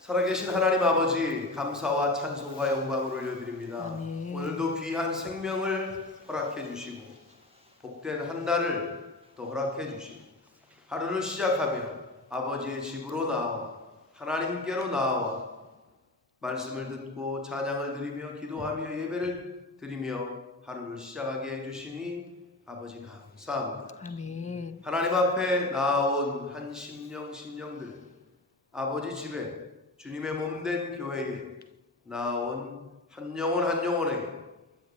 살아계신 하나님 아버지, 감사와 찬송과 영광을 올려드립니다. 아멘. 오늘도 귀한 생명을 허락해 주시고 복된 한 날을 또 허락해 주시고 하루를 시작하며 아버지의 집으로 나와 하나님께로 나와 말씀을 듣고 찬양을 드리며 기도하며 예배를 드리며 하루를 시작하게 해주시니 아버지 감사합니다. 아멘. 하나님 앞에 나온 한 심령들 아버지 집에 주님의 몸된 교회에 나온 한 영혼에게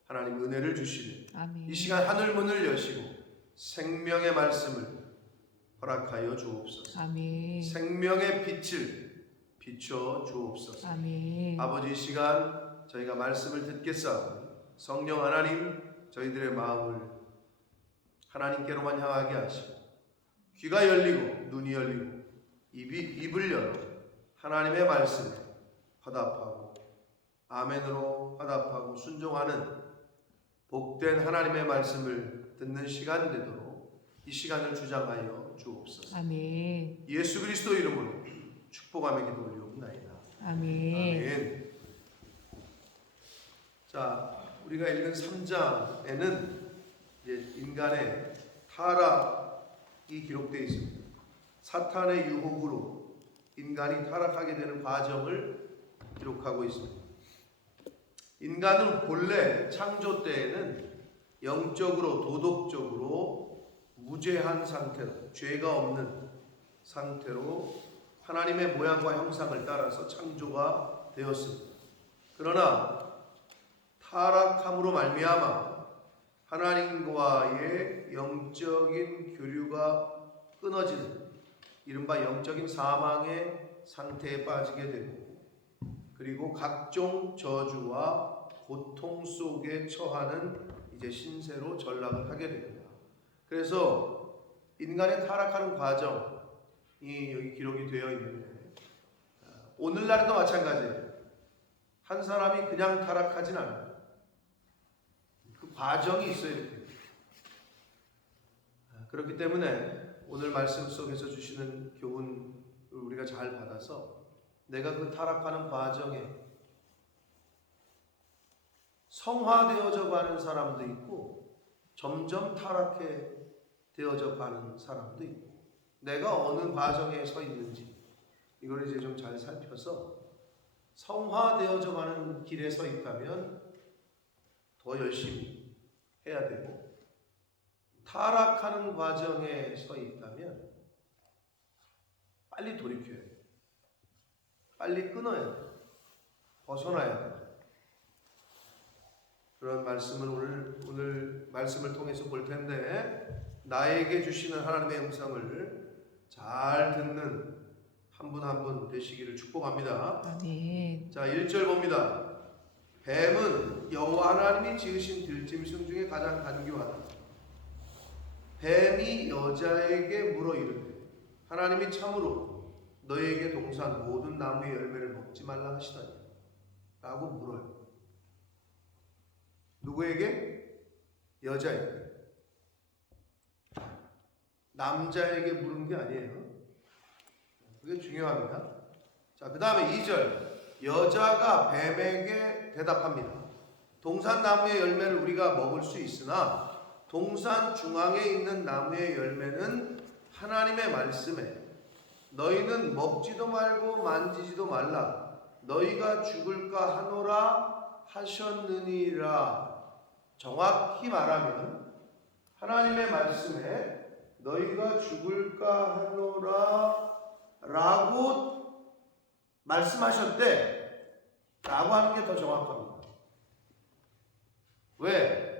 하나님 은혜를 주시는 아멘. 이 시간 하늘 문을 여시고 생명의 말씀을 허락하여 주옵소서. 아멘. 생명의 빛을 비춰 주옵소서. 아멘. 아버지, 이 시간 저희가 말씀을 듣겠사오니 성령 하나님 저희들의 마음을 하나님께로만 향하게 하시고 귀가 열리고 눈이 열리고 입을 열어 하나님의 말씀에 화답하고 아멘으로 화답하고 순종하는 복된 하나님의 말씀을 듣는 시간 되도록 이 시간을 주장하여 주옵소서. 아멘. 예수 그리스도 이름으로 축복하며 기도 올리옵나이다. 아멘. 아멘. 자, 우리가 읽은 3장에는 이제 인간의 타락이 기록되어 있습니다. 사탄의 유혹으로 인간이 타락하게 되는 과정을 기록하고 있습니다. 인간은 본래 창조 때에는 영적으로 도덕적으로 무죄한 상태로 죄가 없는 상태로 하나님의 모양과 형상을 따라서 창조가 되었습니다. 그러나 타락함으로 말미암아 하나님과의 영적인 교류가 끊어지는 이른바 영적인 사망의 상태에 빠지게 되고 그리고 각종 저주와 고통 속에 처하는 이제 신세로 전락을 하게 됩니다. 그래서 인간의 타락하는 과정이 여기 기록이 되어 있는데 오늘날에도 마찬가지예요. 한 사람이 그냥 타락하진 않아요. 그 과정이 있어야 돼요. 그렇기 때문에 오늘 말씀 속에서 주시는 교훈을 우리가 잘 받아서 내가 그 타락하는 과정에 성화되어져 가는 사람도 있고 점점 타락해 되어져 가는 사람도 있고 내가 어느 과정에 서 있는지 이걸 이제 좀 잘 살펴서 성화되어져 가는 길에 서 있다면 더 열심히 해야 되고 타락하는 과정에 서 있다면 빨리 돌이켜야 돼요. 빨리 끊어야 돼요. 벗어나야 돼요. 그런 말씀을 오늘 말씀을 통해서 볼 텐데 나에게 주시는 하나님의 음성을 잘 듣는 한 분 한 분 되시기를 축복합니다. 아멘. 자, 1절 봅니다. 뱀은 여호와 하나님이 지으신 들짐승 중에 가장 간교하다. 뱀이 여자에게 물어 이르되 하나님이 참으로 너에게 동산 모든 나무의 열매를 먹지 말라 하시다니 라고 물어요. 누구에게? 여자에게. 남자에게 물은 게 아니에요. 그게 중요합니다. 자, 그 다음에 2절 여자가 뱀에게 대답합니다. 동산 나무의 열매를 우리가 먹을 수 있으나 동산 중앙에 있는 나무의 열매는 하나님의 말씀에 너희는 먹지도 말고 만지지도 말라 너희가 죽을까 하노라 하셨느니라. 정확히 말하면 하나님의 말씀에 너희가 죽을까 하노라 라고 말씀하셨대 라고 하는 게 더 정확합니다. 왜?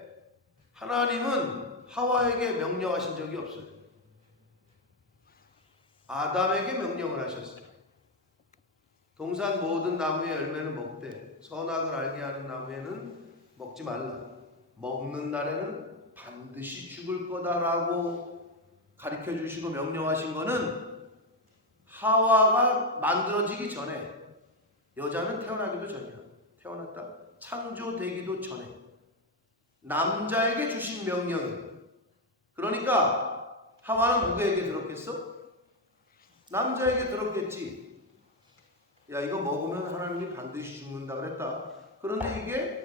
하나님은 하와에게 명령하신 적이 없어요. 아담에게 명령을 하셨어요. 동산 모든 나무의 열매는 먹되 선악을 알게 하는 나무에는 먹지 말라. 먹는 날에는 반드시 죽을 거다라고 가르쳐 주시고 명령하신 거는 하와가 만들어지기 전에 여자는 태어나기도 전이야. 태어났다. 창조되기도 전에 남자에게 주신 명령이에요. 그러니까 하와는 누구에게 들었겠어? 남자에게 들었겠지. 야 이거 먹으면 하나님이 반드시 죽는다 그랬다. 그런데 이게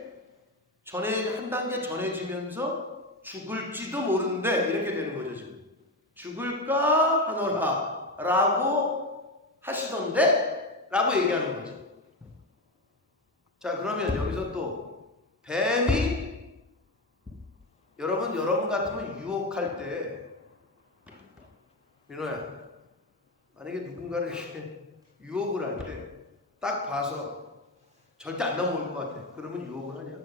한 단계 전해지면서 죽을지도 모른대 이렇게 되는 거죠. 지금 죽을까 하노라 라고 하시던데 라고 얘기하는 거죠. 자, 그러면 여기서 또 뱀이 여러분 같으면 유혹할 때, 민호야, 만약에 누군가를 이렇게 유혹을 할 때 딱 봐서 절대 안 넘어올 것 같아. 그러면 유혹을 하냐?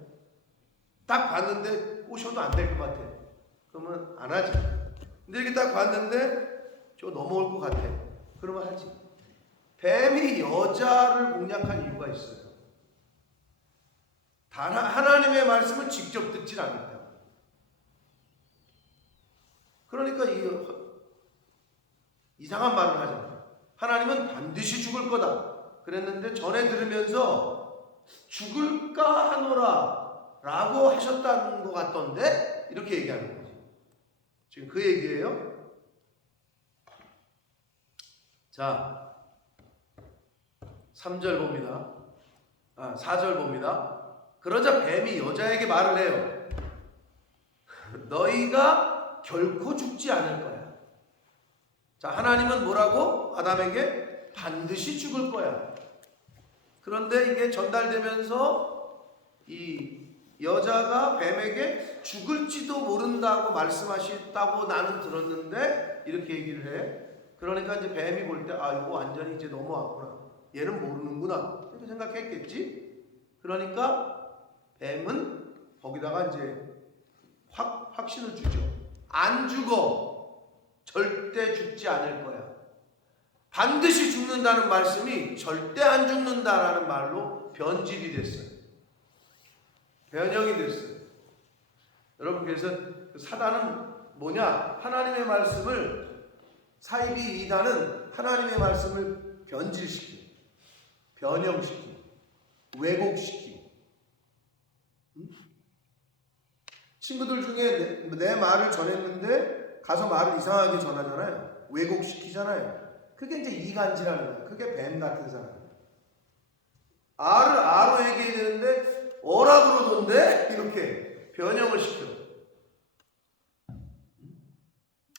딱 봤는데 꼬셔도 안 될 것 같아. 그러면 안 하지. 근데 이렇게 딱 봤는데 저 넘어올 것 같아. 그러면 하지. 뱀이 여자를 공략한 이유가 있어요. 하나님의 말씀을 직접 듣질 않는다. 그러니까 이상한 말을 하잖아. 하나님은 반드시 죽을 거다 그랬는데 전에 들으면서 죽을까 하노라 라고 하셨다는 것 같던데 이렇게 얘기하는 거지. 지금 그 얘기예요. 자, 3절 봅니다. 4절 봅니다. 그러자 뱀이 여자에게 말을 해요. 너희가 결코 죽지 않을 거야. 자, 하나님은 뭐라고? 아담에게 반드시 죽을 거야. 그런데 이게 전달되면서 이 여자가 뱀에게 죽을지도 모른다고 말씀하셨다고 나는 들었는데 이렇게 얘기를 해. 그러니까 이제 뱀이 볼 때 이거 완전히 이제 넘어왔구나. 얘는 모르는구나. 이렇게 생각했겠지. 그러니까 뱀은 거기다가 이제 확신을 주죠. 안 죽어. 절대 죽지 않을 거야. 반드시 죽는다는 말씀이 절대 안 죽는다라는 말로 변질이 됐어요. 변형이 됐어요. 여러분, 그래서 사단은 뭐냐? 하나님의 말씀을, 사이비 이단은 하나님의 말씀을 변질시키고 변형시키고 왜곡시키고, 친구들 중에 내 말을 전했는데 가서 말을 이상하게 전하잖아요. 왜곡시키잖아요. 그게 이제 이간질하는 거예요. 그게 뱀 같은 사람이에요. R을 R로 얘기해야 되는데 어라 그러던데 이렇게 변형을 시켜.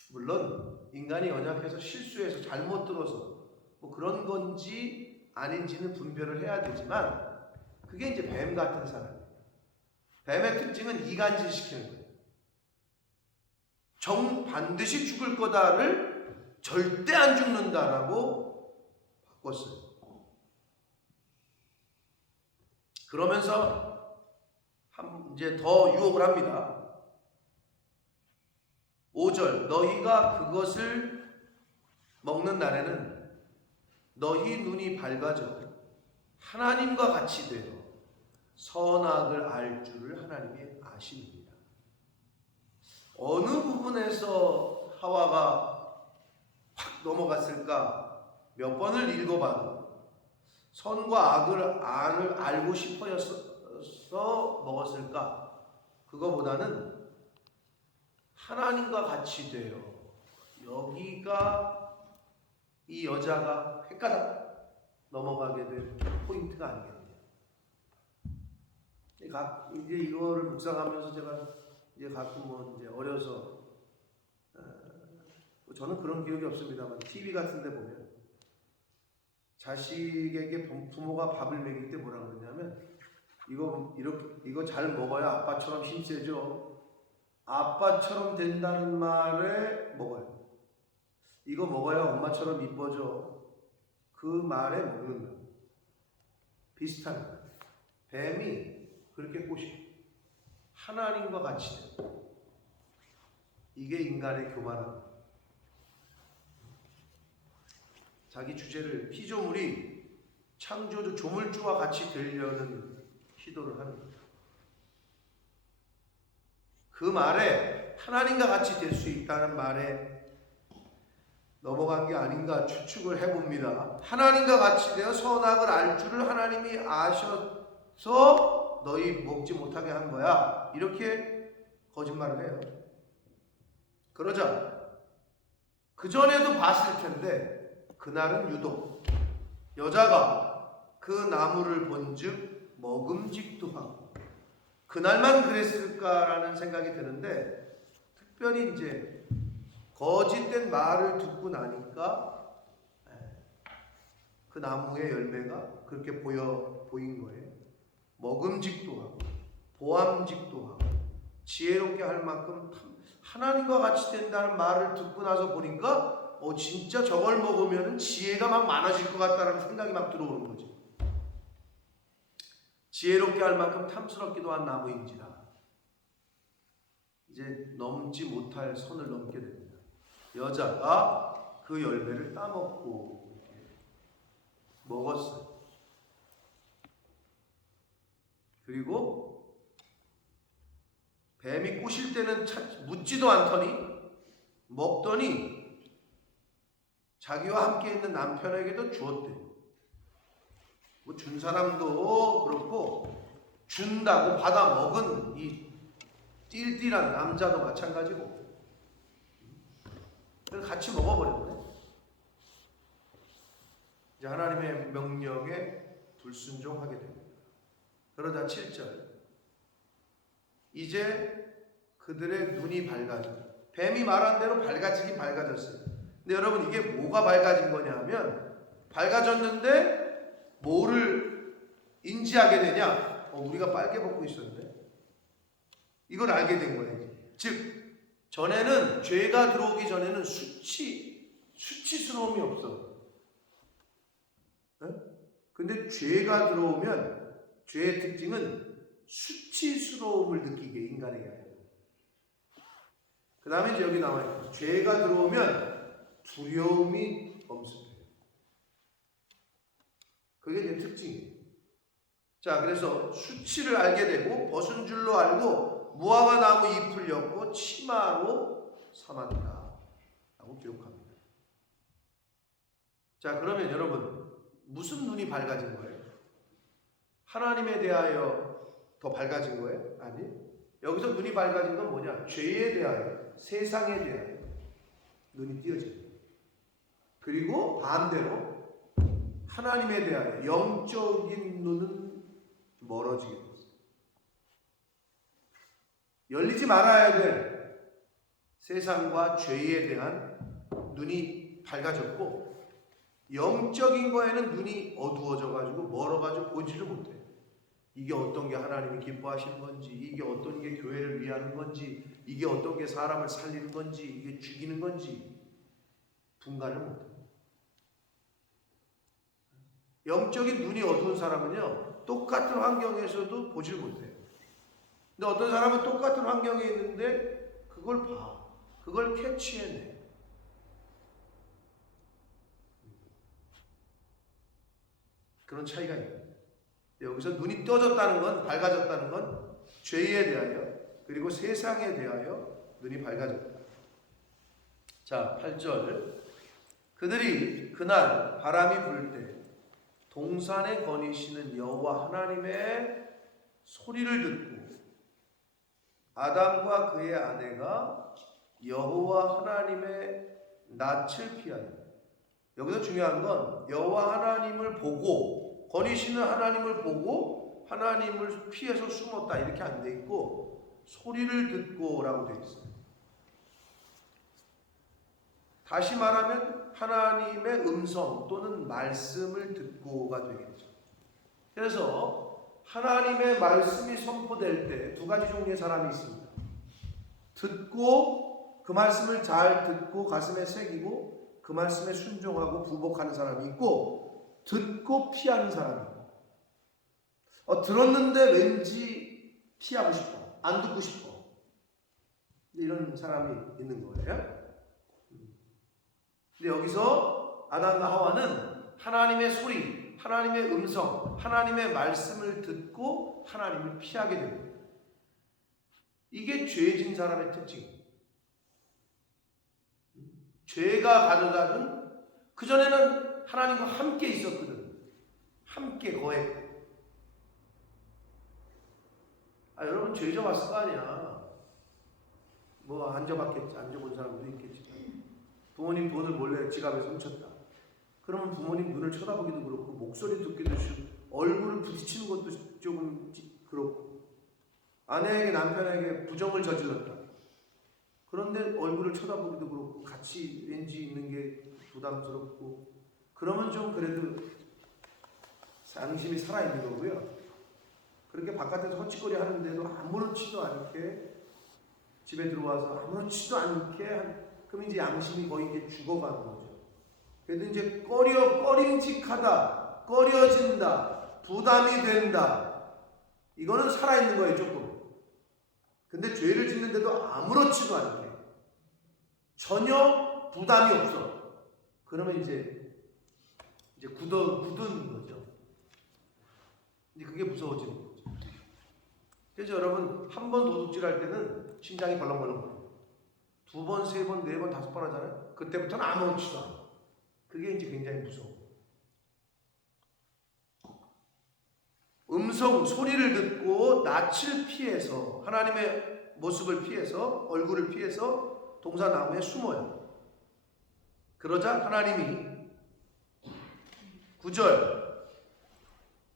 물론 인간이 연약해서 실수해서 잘못 들어서 뭐 그런 건지 아닌지는 분별을 해야 되지만 그게 이제 뱀 같은 사람이에요. 뱀의 특징은 이간질 시키는 거예요. 반드시 죽을 거다를 절대 안 죽는다라고 바꿨어요. 그러면서 이제 더 유혹을 합니다. 5절, 너희가 그것을 먹는 날에는 너희 눈이 밝아져 하나님과 같이 되어 선악을 알 줄을 하나님이 아시느니라. 어느 부분에서 하와가 확 넘어갔을까? 몇 번을 읽어봐도 선과 악을 알고 싶어서 먹었을까? 그거보다는 하나님과 같이 되어, 여기가 이 여자가 헷가닥 넘어가게 된 포인트가 아니겠네요. 이제 이거를 묵상하면서 제가 이제 가끔 이제 어려서, 저는 그런 기억이 없습니다만 TV 같은데 보면 자식에게 부모가 밥을 먹일 때 뭐라 그러냐면 이거 잘 먹어야 아빠처럼 힘세죠. 아빠처럼 된다는 말에 먹어요. 이거 먹어야 엄마처럼 이뻐져. 그 말에 먹는다. 비슷한 거예요. 뱀이 그렇게 꼬시고 하나님과 같이 돼. 이게 인간의 교만함. 자기 주제를 피조물이 창조주 조물주와 같이 되려는 시도를 하는 거예요. 그 말에 하나님과 같이 될 수 있다는 말에 넘어간 게 아닌가 추측을 해봅니다. 하나님과 같이 되어 선악을 알 줄을 하나님이 아셔서 너희 먹지 못하게 한 거야. 이렇게 거짓말을 해요. 그러자 그전에도 봤을 텐데 그날은 유독 여자가 그 나무를 본즉 먹음직도 하고. 그날만 그랬을까라는 생각이 드는데, 특별히 이제 거짓된 말을 듣고 나니까 그 나무의 열매가 그렇게 보인 거예요. 먹음직도 하고 보암직도 하고 지혜롭게 할 만큼 하나님과 같이 된다는 말을 듣고 나서 보니까 진짜 저걸 먹으면 지혜가 막 많아질 것 같다는 생각이 막 들어오는 거지. 지혜롭게 할 만큼 탐스럽기도 한 나무인지라 이제 넘지 못할 선을 넘게 됩니다. 여자가 그 열매를 따먹고 먹었어요. 그리고 뱀이 꼬실 때는 묻지도 않더니 먹더니 자기와 함께 있는 남편에게도 주었대. 뭐 준 사람도 그렇고 준다고 받아 먹은 이 띨띨한 남자도 마찬가지고 같이 먹어버렸네. 이제 하나님의 명령에 불순종하게 됩니다. 그러다 7절 이제 그들의 눈이 밝아져. 뱀이 말한 대로 밝아지긴 밝아졌어요. 근데 여러분 이게 뭐가 밝아진 거냐 하면 밝아졌는데 뭐를 인지하게 되냐? 우리가 빨개 벗고 있었는데 이걸 알게 된 거예요. 즉 전에는 죄가 들어오기 전에는 수치스러움이 없어. 근데 죄가 들어오면 죄의 특징은 수치스러움을 느끼게 인간에게 해요. 그 다음에 여기 나와요. 죄가 들어오면 두려움이 엄습해요. 그게 내 특징이에요. 자, 그래서 수치를 알게 되고 벗은 줄로 알고 무화과 나무 잎을 엮고 치마로 삼았다 라고 기록합니다. 자, 그러면 여러분 무슨 눈이 밝아진 거예요? 하나님에 대하여 더 밝아진 거예요? 아니, 여기서 눈이 밝아진 건 뭐냐? 죄에 대하여, 세상에 대하여 눈이 띄어집니다. 그리고 반대로 하나님에 대하여 영적인 눈은 멀어지게 됐어요. 열리지 말아야 될 세상과 죄에 대한 눈이 밝아졌고 영적인 거에는 눈이 어두워져 가지고 멀어 가지고 보지를 못해요. 이게 어떤 게 하나님이 기뻐하시는 건지, 이게 어떤 게 교회를 위하는 건지, 이게 어떤 게 사람을 살리는 건지, 이게 죽이는 건지 분간을 못해요. 영적인 눈이 어두운 사람은요 똑같은 환경에서도 보질 못해요. 근데 어떤 사람은 똑같은 환경에 있는데 그걸 봐, 그걸 캐치해내. 그런 차이가 있습니다. 여기서 눈이 떠졌다는 건, 밝아졌다는 건 죄에 대하여 그리고 세상에 대하여 눈이 밝아졌다. 자, 8절 그들이 그날 바람이 불 때 동산에 거니시는 여호와 하나님의 소리를 듣고 아담과 그의 아내가 여호와 하나님의 낯을 피하여. 여기서 중요한 건 여호와 하나님을 보고, 거니시는 하나님을 보고 하나님을 피해서 숨었다 이렇게 안 돼 있고 소리를 듣고라고 돼 있어요. 다시 말하면 하나님의 음성 또는 말씀을 듣고가 되겠죠. 그래서 하나님의 말씀이 선포될 때 두 가지 종류의 사람이 있습니다. 듣고 그 말씀을 잘 듣고 가슴에 새기고 그 말씀에 순종하고 부복하는 사람이 있고, 듣고 피하는 사람이 있고, 들었는데 왠지 피하고 싶어, 안 듣고 싶어, 이런 사람이 있는 거예요. 근데 여기서 아담과 하와는 하나님의 소리, 하나님의 음성, 하나님의 말씀을 듣고 하나님을 피하게 됩니다. 이게 죄진 사람의 특징이에요. 죄가 가져다준, 그전에는 하나님과 함께 있었거든. 함께 거했고. 여러분 죄 져봤을 거 아니야. 뭐 안 져봤겠지. 안 져본 사람도 있겠지만 부모님 돈을 몰래 지갑에서 훔쳤다. 그러면 부모님 눈을 쳐다보기도 그렇고 목소리 듣기도 싫고 얼굴을 부딪히는 것도 조금 그렇고 아내에게 남편에게 부정을 저질렀다. 그런데 얼굴을 쳐다보기도 그렇고 같이 왠지 있는 게 부담스럽고 그러면 좀 그래도 양심이 살아있는 거고요. 그렇게 바깥에서 헛짓거리 하는데도 아무렇지도 않게 집에 들어와서 아무렇지도 않게 그럼 이제 양심이 거의 이제 죽어가는 거죠. 그래도 이제 꺼림직하다, 꺼려진다, 부담이 된다. 이거는 살아있는 거예요, 조금. 근데 죄를 짓는데도 아무렇지도 않게 전혀 부담이 없어. 그러면 이제 굳은 거죠. 이제 그게 무서워지는 거죠. 그래서 여러분 한 번 도둑질 할 때는 심장이 벌렁벌렁거려요. 두 번, 세 번, 네 번, 다섯 번 하잖아요. 그때부터는 아무렇지도 않아. 그게 이제 굉장히 무서워. 음성 소리를 듣고 낯을 피해서 하나님의 모습을 피해서 얼굴을 피해서 동산나무에 숨어요. 그러자 하나님이 9절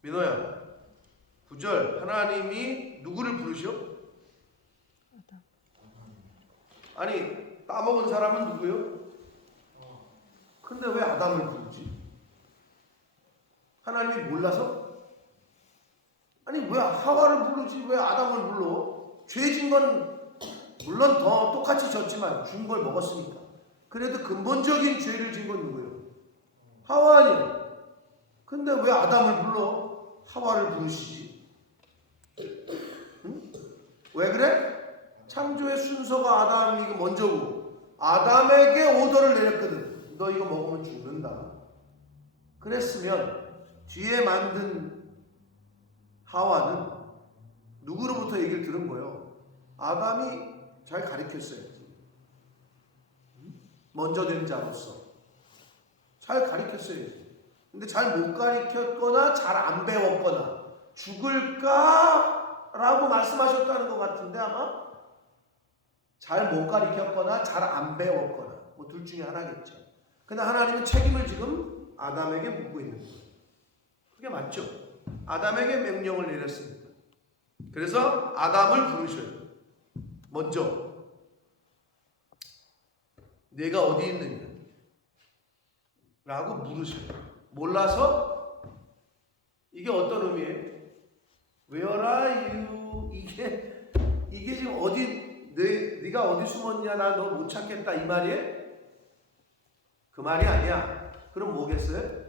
민호야 9절 하나님이 누구를 부르셔? 아니 따먹은 사람은 누구요? 근데 왜 아담을 부르지? 하나님이 몰라서? 아니 왜 하와를 부르지 왜 아담을 불러? 죄진 건 물론 더 똑같이 졌지만 준 걸 먹었으니까. 그래도 근본적인 죄를 진 건 누구예요? 하와 아니에요. 근데 왜 아담을 불러? 하와를 부르시지. 응? 왜 그래? 창조의 순서가 아담이 먼저고 아담에게 오더를 내렸거든. 너 이거 먹으면 죽는다. 그랬으면 뒤에 만든 하와는 누구로부터 얘기를 들은 거예요? 아담이 잘 가르쳤어야지. 먼저 된 자로서 잘 가르쳤어야지. 근데 잘 못 가르쳤거나 잘 안 배웠거나 죽을까? 라고 말씀하셨다는 것 같은데 아마 잘 못 가르쳤거나 잘 안 배웠거나 뭐 둘 중에 하나겠죠. 근데 하나님은 책임을 지금 아담에게 묻고 있는 거예요. 그게 맞죠? 아담에게 명령을 내렸습니다. 그래서 아담을 부르셔요. 먼저 내가 어디 있느냐 라고 물으셔요. 몰라서? 이게 어떤 의미예요? Where are you? 이게 지금 어디 네가 어디 숨었냐 나 너 못 찾겠다 이 말이에요? 그 말이 아니야. 그럼 뭐겠어요?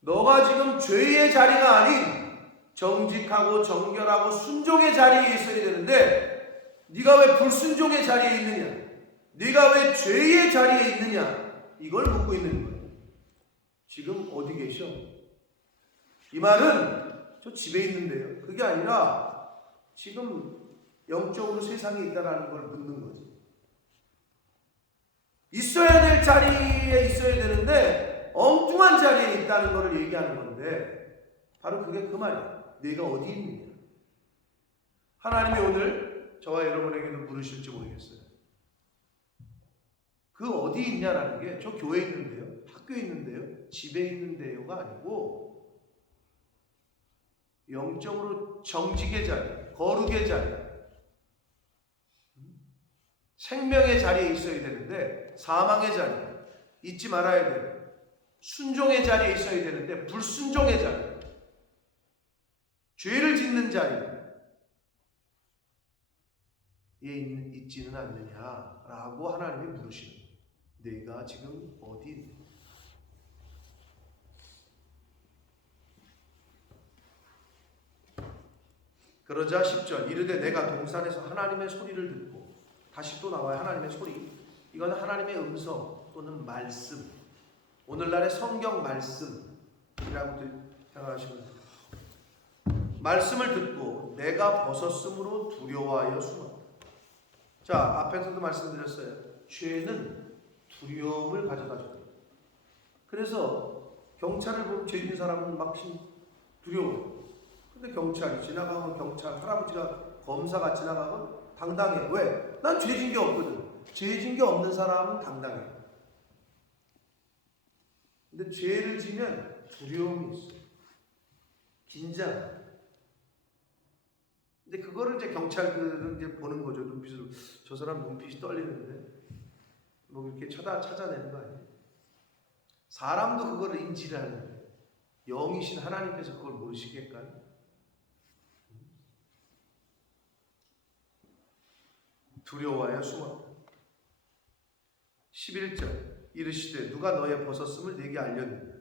너가 지금 죄의 자리가 아닌 정직하고 정결하고 순종의 자리에 있어야 되는데 네가 왜 불순종의 자리에 있느냐? 네가 왜 죄의 자리에 있느냐? 이걸 묻고 있는 거예요. 지금 어디 계셔? 이 말은 저 집에 있는데요. 그게 아니라 지금 영적으로 세상에 있다라는 걸 묻는 거지. 있어야 될 자리에 있어야 되는데 엉뚱한 자리에 있다는 걸 얘기하는 건데 바로 그게 그 말이야. 네가 어디 있느냐. 하나님이 오늘 저와 여러분에게도 물으실지 모르겠어요. 그 어디 있냐라는 게 저 교회에 있는데요, 학교에 있는데요, 집에 있는데요가 아니고 영적으로 정직의 자리, 거룩의 자리, 생명의 자리에 있어야 되는데 사망의 자리, 잊지 말아야 돼요. 순종의 자리에 있어야 되는데 불순종의 자리, 죄를 짓는 자리에 있지는 않느냐라고 하나님이 물으시는 거예요. 내가 지금 어디 있느냐. 그러자 10절 이르되 내가 동산에서 하나님의 소리를 듣고, 다시 또 나와요. 하나님의 소리. 이거는 하나님의 음성 또는 말씀, 오늘날의 성경 말씀이라고 생각하시면 돼요. 말씀을 듣고 내가 벗었으므로 두려워하여 숨었다. 자, 앞에서도 말씀드렸어요. 죄는 두려움을 가져다 줘요. 그래서 경찰을 보면 죄 있는 사람은 막 두려워요. 근데 경찰이 지나가면 경찰 할아버지가 검사가 지나가면 당당해. 왜? 난 죄진 게 없거든. 죄진 게 없는 사람은 당당해. 근데 죄를 지면 두려움이 있어요. 긴장. 근데 그거를 이제 경찰들은 이제 보는 거죠. 눈빛으로. 저 사람 눈빛이 떨리는데 뭐 이렇게 찾아내는 거 아니에요? 사람도 그거를 인지를 하는데 영이신 하나님께서 그걸 모르시겠까요? 두려워하여 숨었다. 11절 이르시되 누가 너의 벗었음을 내게 알렸느냐?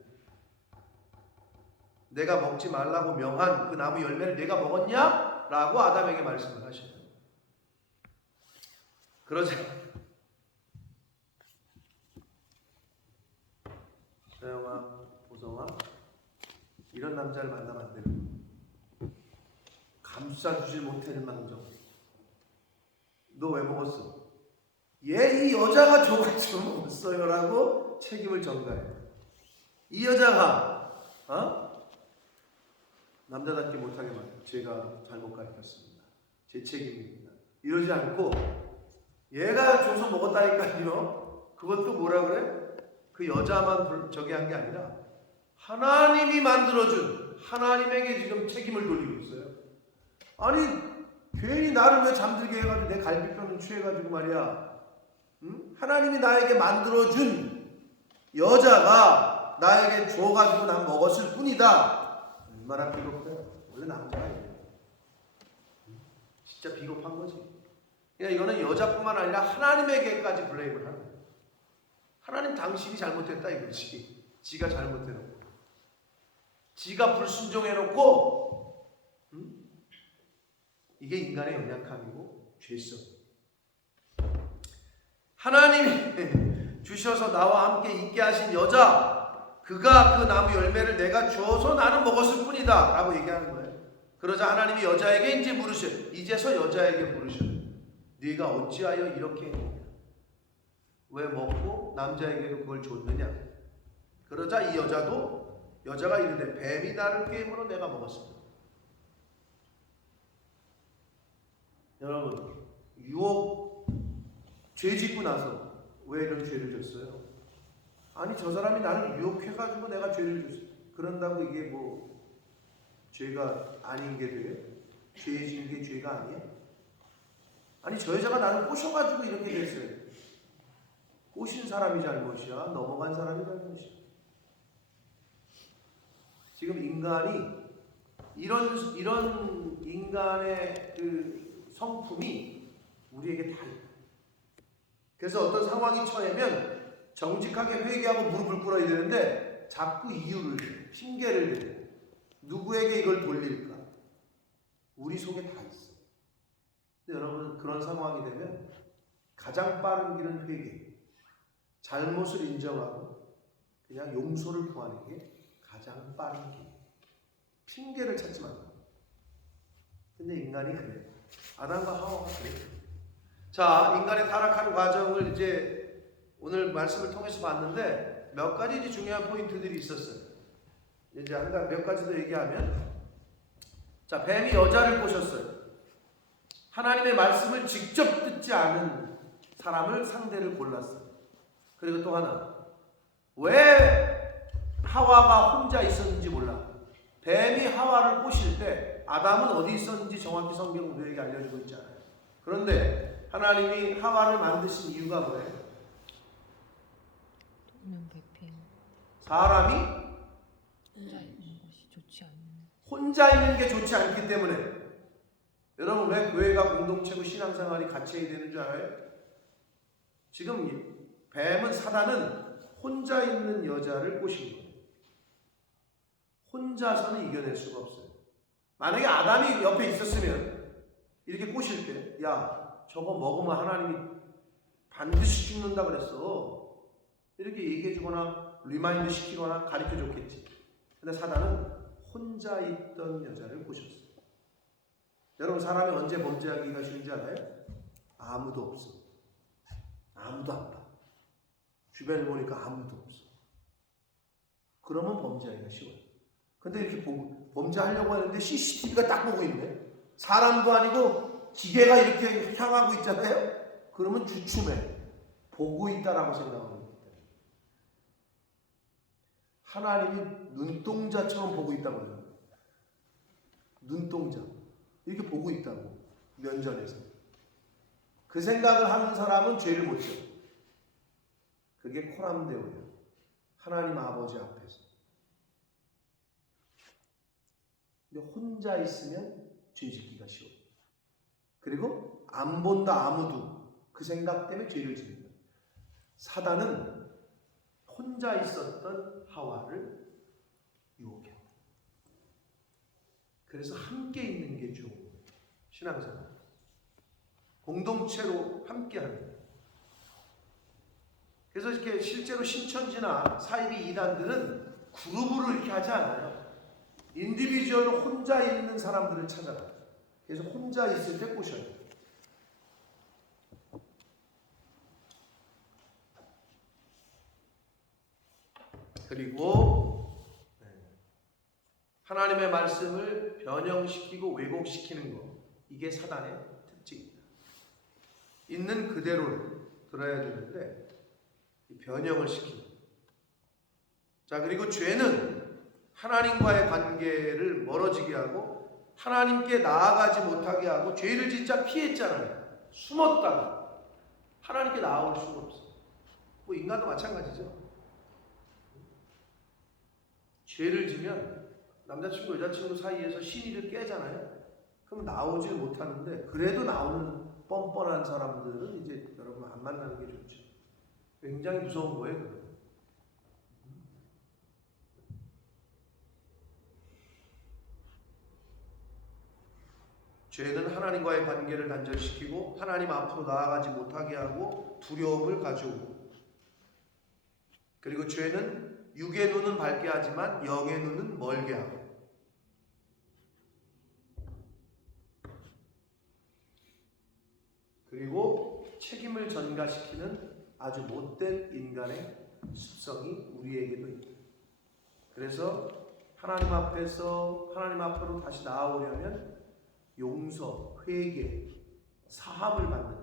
내가 먹지 말라고 명한 그 나무 열매를 내가 먹었냐? 라고 아담에게 말씀을 하셔요. 그러자 서영아, 보성아, 이런 남자를 만나면 안 되는, 감싸주질 못하는 망정. 너 왜 먹었어? 얘 이 여자가 줘가지고 먹었어요 라고 책임을 전가해요. 이 여자가 남자답게 못하게 말해요. 제가 잘못 가르쳤습니다. 제 책임입니다. 이러지 않고 얘가 줘서 먹었다니까요. 그것도 뭐라 그래? 그 여자만 저기 한 게 아니라 하나님이 만들어준 하나님에게 지금 책임을 돌리고 있어요. 아니 괜히 나를 왜 잠들게 해가지고 내 갈비뼈는 취해가지고 말이야. 응? 하나님이 나에게 만들어준 여자가 나에게 줘가지고 난 먹었을 뿐이다. 얼마나 비겁해요. 원래 남자가 이래요. 진짜 비겁한 거지. 그러니까 이거는 여자뿐만 아니라 하나님에게까지 블레임을 하는 거예요. 하나님 당신이 잘못했다 이거지. 지가 잘못해놓고 지가 불순종해놓고 이게 인간의 연약함이고 죄성. 하나님이 주셔서 나와 함께 있게 하신 여자, 그가 그 나무 열매를 내가 주어서 나는 먹었을 뿐이다 라고 얘기하는 거예요. 그러자 하나님이 여자에게 이제 물으셔요. 이제서 여자에게 물으셔요. 네가 어찌하여 이렇게 했느냐? 왜 먹고 남자에게도 그걸 줬느냐? 그러자 이 여자가 이르되 뱀이 나를 꾀임으로 내가 먹었습니다. 여러분, 유혹, 죄 짓고 나서 왜 이런 죄를 졌어요? 아니 저 사람이 나를 유혹해가지고 내가 죄를 졌어요. 그런다고 이게 뭐 죄가 아닌 게 돼요? 죄 지은 게 죄가 아니에요? 아니 저 여자가 나를 꼬셔가지고 이렇게 됐어요. 꼬신 사람이 잘못이야? 넘어간 사람이 잘못이야? 지금 인간이 이런 인간의 그 성품이 우리에게 다 있다. 그래서 어떤 상황이 처해면 정직하게 회개하고 무릎을 꿇어야 되는데 자꾸 이유를 대, 핑계를 대요. 누구에게 이걸 돌릴까? 우리 속에 다 있어. 근데 여러분 그런 상황이 되면 가장 빠른 길은 회개. 잘못을 인정하고 그냥 용서를 구하는 게 가장 빠른 길. 핑계를 찾지 말고. 근데 인간이 그래요. 아담과 하와가 그래요. 자, 인간의 타락하는 과정을 이제 오늘 말씀을 통해서 봤는데 몇 가지 이제 중요한 포인트들이 있었어요. 이제 몇 가지 더 얘기하면, 자, 뱀이 여자를 꼬셨어요. 하나님의 말씀을 직접 듣지 않은 사람을 상대를 골랐어요. 그리고 또 하나, 왜 하와가 혼자 있었는지 몰라. 뱀이 하와를 꼬실 때 아담은 어디 있었는지 정확히 성경 우리에게 알려주고 있잖아요. 그런데 하나님이 하와를 만드신 이유가 뭐예요? 사람이 혼자 있는 게 좋지 않기 때문에. 여러분 왜 교회가 공동체고 신앙생활이 같이 해야 되는 줄 알아요? 지금 뱀은, 사단은 혼자 있는 여자를 꼬신 거예요. 혼자서는 이겨낼 수가 없어요. 만약에 아담이 옆에 있었으면 이렇게 꼬실 때, 야 저거 먹으면 하나님이 반드시 죽는다 그랬어, 이렇게 얘기해주거나 리마인드 시키거나 가르쳐줬겠지. 근데 사단은 혼자 있던 여자를 꼬셨어요. 여러분 사람이 언제 범죄하기가 쉬운지 알아요? 아무도 없어. 아무도 안 봐. 주변을 보니까 아무도 없어. 그러면 범죄하기가 쉬워요. 근데 이렇게 범죄하려고 하는데 CCTV가 딱 보고 있네. 사람도 아니고 기계가 이렇게 향하고 있잖아요. 그러면 주춤해. 보고 있다라고 생각하고 있다. 하나님이 눈동자처럼 보고 있다고 해요. 눈동자. 이렇게 보고 있다고. 면전에서. 그 생각을 하는 사람은 죄를 못 져. 그게 코람데오예요. 하나님 아버지 앞에서. 근데 혼자 있으면 죄 짓기가 쉬워. 그리고 안 본다 아무도. 그 생각 때문에 죄를 짓는 거예요. 사단은 혼자 있었던 하와를 유혹해요. 그래서 함께 있는 게 좋은 거예요. 신앙생활. 공동체로 함께하는 거예요. 그래서 이렇게 실제로 신천지나 사이비 이단들은 그룹으로 이렇게 하지 않아요. 인디비주얼로 혼자 있는 사람들을 찾아가요. 그래서 혼자 있을 때 꼬셔요. 그리고 하나님의 말씀을 변형시키고 왜곡시키는 것, 이게 사단의 특징입니다. 있는 그대로 들어야 되는데 변형을 시키는. 자, 그리고 죄는 하나님과의 관계를 멀어지게 하고 하나님께 나아가지 못하게 하고, 죄를 진짜 피했잖아요. 숨었다가 하나님께 나아올 수가 없어. 뭐 인간도 마찬가지죠. 죄를 지면 남자친구 여자친구 사이에서 신의를 깨잖아요. 그럼 나오질 못하는데, 그래도 나오는 뻔뻔한 사람들은 이제 여러분 안 만나는 게 좋죠. 굉장히 무서운 거예요, 그거. 죄는 하나님과의 관계를 단절시키고 하나님 앞으로 나아가지 못하게 하고 두려움을 가져오고, 그리고 죄는 육의 눈은 밝게 하지만 영의 눈은 멀게 하고, 그리고 책임을 전가시키는 아주 못된 인간의 습성이 우리에게도 있다. 그래서 하나님 앞에서 하나님 앞으로 다시 나아오려면 용서, 회개, 사함을 받는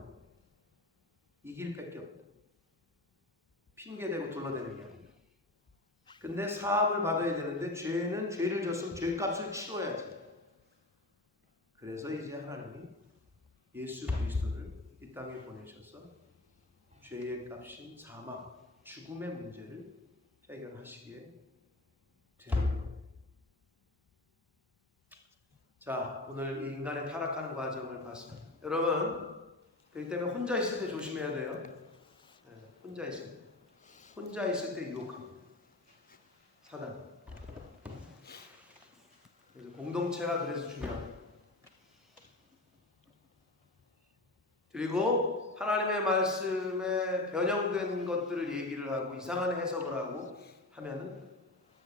이 길밖에 없다. 핑계대고 둘러대는 게 아니라. 근데 사함을 받아야 되는데 죄는 죄를 졌으면 죄값을 치러야지. 그래서 이제 하나님이 예수 그리스도를 이 땅에 보내셔서 죄의 값인 사망, 죽음의 문제를 해결하시게 되는 거예요. 자, 오늘 이 인간의 타락하는 과정을 봤습니다. 여러분, 그렇기 때문에 혼자 있을 때 조심해야 돼요. 혼자 있을 때. 혼자 있을 때 유혹합니다. 사단. 그래서 공동체가 그래서 중요합니다. 그리고 하나님의 말씀에 변형된 것들을 얘기를 하고 이상한 해석을 하고 하면은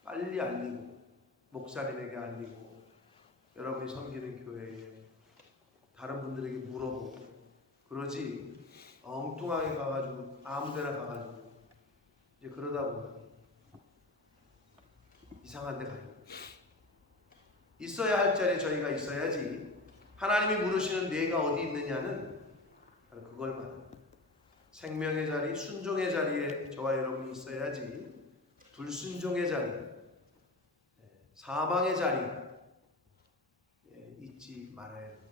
빨리 알리고, 목사님에게 알리고, 여러분이 섬기는 교회에 다른 분들에게 물어보고, 그러지 엉뚱하게 가가지고 아무데나 가가지고 이제 그러다 보면 이상한 데 가요. 있어야 할 자리에 저희가 있어야지. 하나님이 물으시는 뇌가 어디 있느냐는 바로 그걸 말합니다. 생명의 자리, 순종의 자리에 저와 여러분이 있어야지 불순종의 자리, 사망의 자리 잊지 말아야 합니다.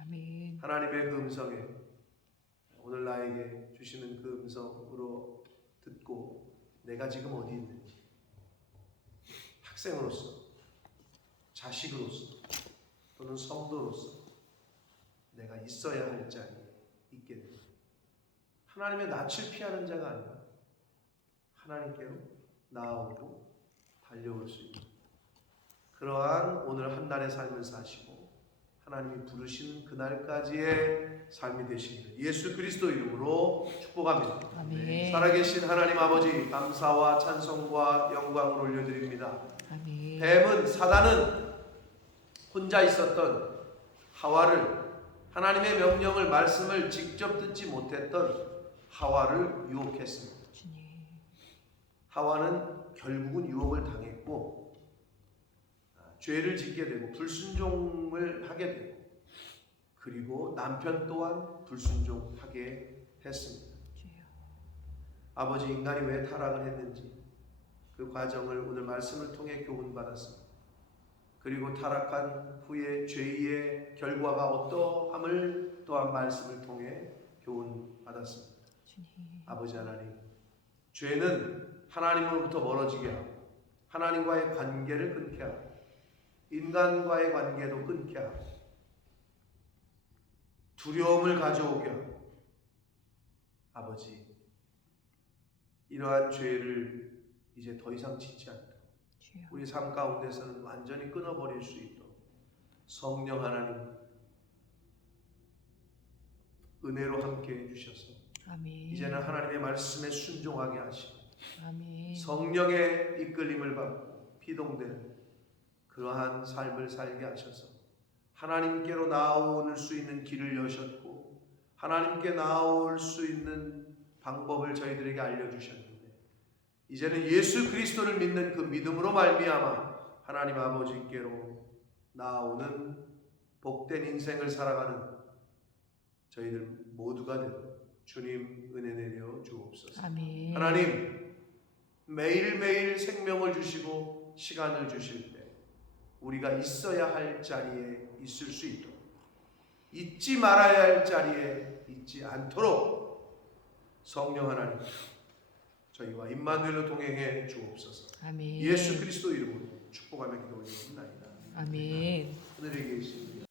아멘. 하나님의 그 음성에, 오늘 나에게 주시는 그 음성으로 듣고 내가 지금 어디 있는지, 학생으로서, 자식으로서, 또는 성도로서 내가 있어야 할 자리에 있게 됩니다. 하나님의 낯을 피하는 자가 아니라 하나님께로 나아오고 달려올 수 있는 그러한 오늘 한 날의 삶을 사시고 하나님이 부르시는 그날까지의 삶이 되시기를 예수 그리스도 이름으로 축복합니다. 아멘. 살아계신 하나님 아버지, 감사와 찬송과 영광을 올려드립니다. 아멘. 뱀은, 사단은 혼자 있었던 하와를, 하나님의 명령을, 말씀을 직접 듣지 못했던 하와를 유혹했습니다. 주님. 하와는 결국은 유혹을 당했고 죄를 짓게 되고 불순종을 하게 되고, 그리고 남편 또한 불순종하게 했습니다. 주여. 아버지, 인간이 왜 타락을 했는지 그 과정을 오늘 말씀을 통해 교훈받았습니다. 그리고 타락한 후에 죄의 결과가 어떠함을 또한 말씀을 통해 교훈받았습니다. 주님. 아버지 하나님, 죄는 하나님으로부터 멀어지게 하고 하나님과의 관계를 끊게 하고 인간과의 관계도 끊게 하고 두려움을 가져오게 하고 아버지, 이러한 죄를 이제 더 이상 짓지 않도록 주여. 우리 삶 가운데서는 완전히 끊어버릴 수 있도록 성령 하나님 은혜로 함께 해주셔서 아멘. 이제는 하나님의 말씀에 순종하게 하시고 아멘. 성령의 이끌림을 받고 피동되는 그러한 삶을 살게 하셔서 하나님께로 나아올 수 있는 길을 여셨고 하나님께 나아올 수 있는 방법을 저희들에게 알려주셨는데 이제는 예수 그리스도를 믿는 그 믿음으로 말미암아 하나님 아버지께로 나아오는 복된 인생을 살아가는 저희들 모두가 되도록 주님 은혜 내려 주옵소서. 아멘. 하나님 매일매일 생명을 주시고 시간을 주실 때 우리가 있어야 할 자리에 있을 수 있도록 잊지 말아야 할 자리에 잊지 않도록 성령 하나님 저희와 임마누엘로 동행해 주옵소서. 아멘. 예수 그리스도 이름으로 축복하며 기도드리옵나이다. 아멘. 하늘에 계신